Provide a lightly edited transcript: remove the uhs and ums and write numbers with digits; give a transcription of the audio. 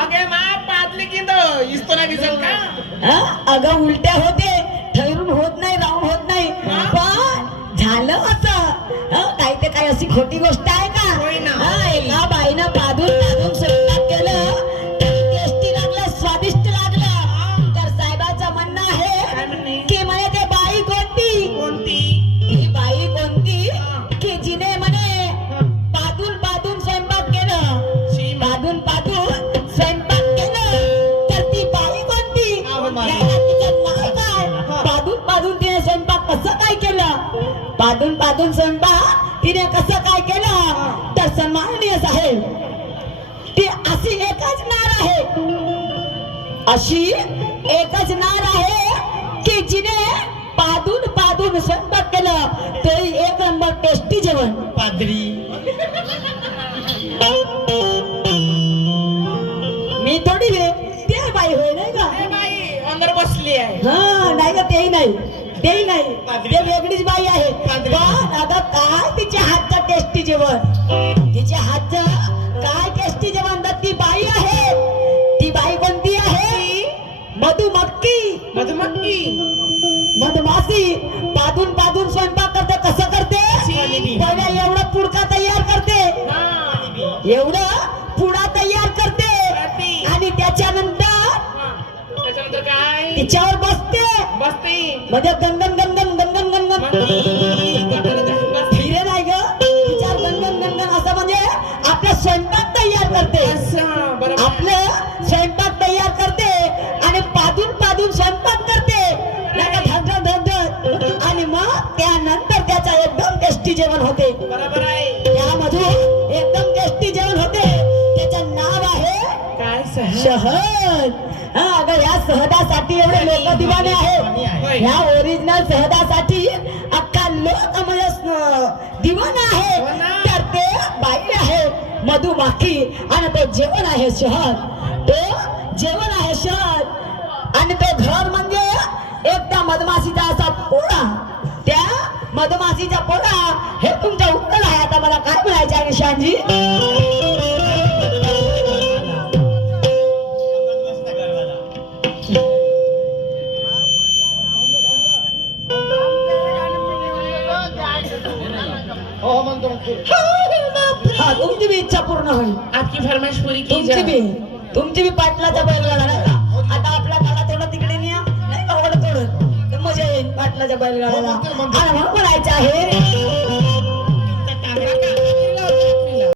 अगे मा पादली की तो इस्तो ना दिसल का अगं उलट्या होते, ठरून होत नाही, राहून होत नाही. पण झालं असं काही ते काही अशी खोटी गोष्ट आहे होय ना. का? एका बाईनं पादून पादून स्वयंपाक केलं, टेस्टी लागलं, स्वादिष्ट लागलं. तर साहेबाचं म्हणणं काय आहे म्हणणे? की म्हणे ते बाई कोणती, कोणती? ती बाई कोणती की जिने म्हणे पादून पादून स्वयंपाक केलं, शी मा. पादून पादून स्वयंपाक केलं. तर ती बाई कोणती, आवड मारी. याला तिचं नाव काय? पादून पादून तिने स्वयंपाक कसं काय केलं, पादून पादून स्वयंपाक तिने कसं काय केलं. तर सन्माननीय साहेब, ती अशी एकच नार आहे, अशी एकच नार आहे की जिने पादून पादून स्वयंपाक केलं, तरी एक नंबर टेस्टी जेवण. पादरी. मी थोडी रे ते बाई होय नाही का? ए बाई अंदर बसली आहे. हा नाही का, तेही नाही, तेही नाही, पादरी. ते वेगळीच बाई आहे. पादरी. पण आता काय तिच्या हातचं टेस्टी जेवण, तिच्या हातचं काय टेस्टी जेवण. तर ती बाई आहे, ती बाई कोणती आहे? मधुमक्खी, मधुमक्खी. मधमाशी. पादून पादून स्वयंपाक करते. कसं करते? शी. पहिले एवढं पुडका तयार करते, हा. एवढं पुडा तयार करते, करते. आणि त्याच्यानंतर त्याच्यानंतर काय? तिच्यावर बसते, बसते. म्हणजे गणगण गणगण गणगण गणगण फिरे नाही ग, तिच्यावर गणगण गणगण असं म्हणजे आपला स्वयंपाक तयार करते, असं बरोबर. आपलं स्वयंपाक तयार करते आणि पादून पादून स्वयंपाक करते नाही का, धड धड धड. आणि मग त्यानंतर त्याचा एकदम टेस्टी जेवण होते, बरोबर आहे. त्यामधून एकदम टेस्टी जेवण होते. त्याचं नाव आहे काय सहज? शहद. हा अगं या शहदासाठी एवढे लोक दिवाने आहेत, ह्या ओरिजिनल शहदासाठी अख्खा लोक म्हणजे दिवाना आहे. हो ना. तर ते बाई आहे मधुमाखी आणि ते जेवण आहे शहद, तो जेवण आहे शहद. आणि ते घर म्हणजे एकदा मधमाशीचा असा पोळा, त्या मधमाशीचा पोळा. हे तुमचं उत्तर आहे. आता मला काय म्हणायचं आहे निशांजी? हा, तुमची बी इच्छा पूर्ण होईल, आपकी फरमाइश पूरी की तुमची बी पाटलाचा बैलगाडा नाही का? आता आपला गाडा थोडा तिकडे न्या नाही का, ओढ थोडं तर मजा येईल पाटलाच्या बैलगाड्याला. आणि म्हणून म्हणायचं आहे